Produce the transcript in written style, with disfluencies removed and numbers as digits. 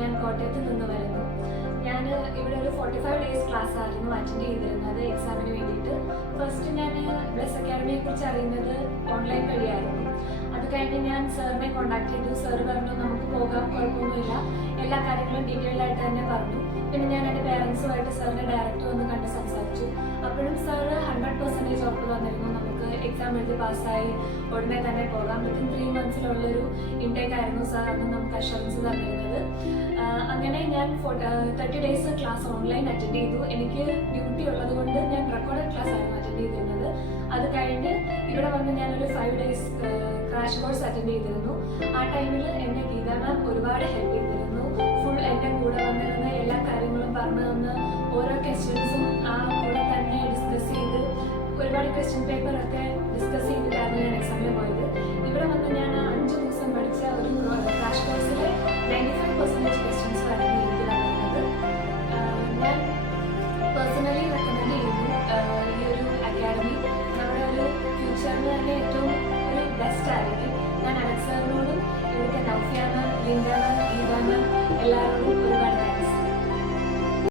ഞാൻ കോട്ടയത്ത് നിന്ന് വരുന്നു. ഞാൻ ഇവിടെ ഒരു 45 ഡേയ്സ് ക്ലാസ് ആയിരുന്നു അറ്റൻഡ് ചെയ്തിരുന്നത് എക്സാമിന് വേണ്ടിയിട്ട്. ഫസ്റ്റ് ഞാൻ ബ്ലെസ് അക്കാഡമിയെ കുറിച്ച് അറിയുന്നത് ഓൺലൈൻ വഴിയായിരുന്നു. അത് കഴിഞ്ഞ് ഞാൻ സാറിനെ കോൺടാക്ട് ചെയ്തു. സാർ പറഞ്ഞു നമുക്ക് പോകാം, കുഴപ്പമൊന്നുമില്ല, എല്ലാ കാര്യങ്ങളും ഡീറ്റെയിൽഡ് ആയിട്ട് തന്നെ പറഞ്ഞു. പിന്നെ ഞാൻ എൻ്റെ പേരൻസുമായിട്ട് സാറിനെ ഡയറക്റ്റ് വന്ന് കണ്ട് സംസാരിച്ചു. അപ്പോഴും സാർ 100% ഉറപ്പ് തന്നിരുന്നു നമുക്ക് എക്സാം എഴുതി പാസ്സായി ഉടനെ തന്നെ പോകാം. വിത്തിൻ 3 മന്ത്സിലുള്ളൊരു ഇൻടേക്ക് ആയിരുന്നു സാർ അന്ന് നമുക്ക് അഷുറൻസ് തന്നിരുന്നത്. അങ്ങനെ ഞാൻ 30 ഡേയ്സ് ക്ലാസ് ഓൺലൈൻ അറ്റൻഡ് ചെയ്തു. എനിക്ക് ഡ്യൂട്ടി ഉള്ളത് കൊണ്ട് ഞാൻ റെക്കോർഡഡ് ക്ലാസ് ആയിരുന്നു അറ്റൻഡ് ചെയ്തിരുന്നത്. അത് കഴിഞ്ഞ് ഇവിടെ വന്ന് ഞാനൊരു 5 ഡേയ്സ് ക്രാഷ് കോഴ്സ് അറ്റൻഡ് ചെയ്തിരുന്നു. ആ ടൈമിൽ എന്നെ ഗീത മാം ഒരുപാട് ഹെൽപ്പ് ചെയ്തിരുന്നു. ഫുൾ എൻ്റെ കൂടെ വന്നിരുന്ന എല്ലാ കാര്യങ്ങളും പറഞ്ഞു തന്ന് ഓരോ ക്വസ്റ്റ്യൻസും ആ കൂടെ തന്നെ ഡിസ്കസ് ചെയ്ത് ഒരുപാട് ക്വസ്റ്റ്യൻ പേപ്പറൊക്കെ ഡിസ്കസ് ചെയ്തിട്ടായിരുന്നു ഞാൻ എക്സാമിന് പോയത്. ഇവിടെ വന്ന് ഞാൻ 5 ദിവസം പഠിച്ച ഒരു ക്രാഷ് കോഴ്സിലെ 95% ക്വസ്റ്റ്യൻസ് ആയിരുന്നു എനിക്ക് തന്നിരുന്നത്. ഞാൻ പേഴ്സണലി റെക്കമെൻഡ് ചെയ്യുന്നു ഈ ഒരു അക്കാഡമി. നമ്മുടെ ഒരു ഫ്യൂച്ചറിന് തന്നെ ഏറ്റവും ഒരു ബെസ്റ്റ് ആയിരിക്കും. ഞാൻ അലക്സ് സാറിനോടും ഇവിടുത്തെ നൗഫിയ മാം, ലിൻഡ മാം, ഗീത മാം എല്ലാവരോടും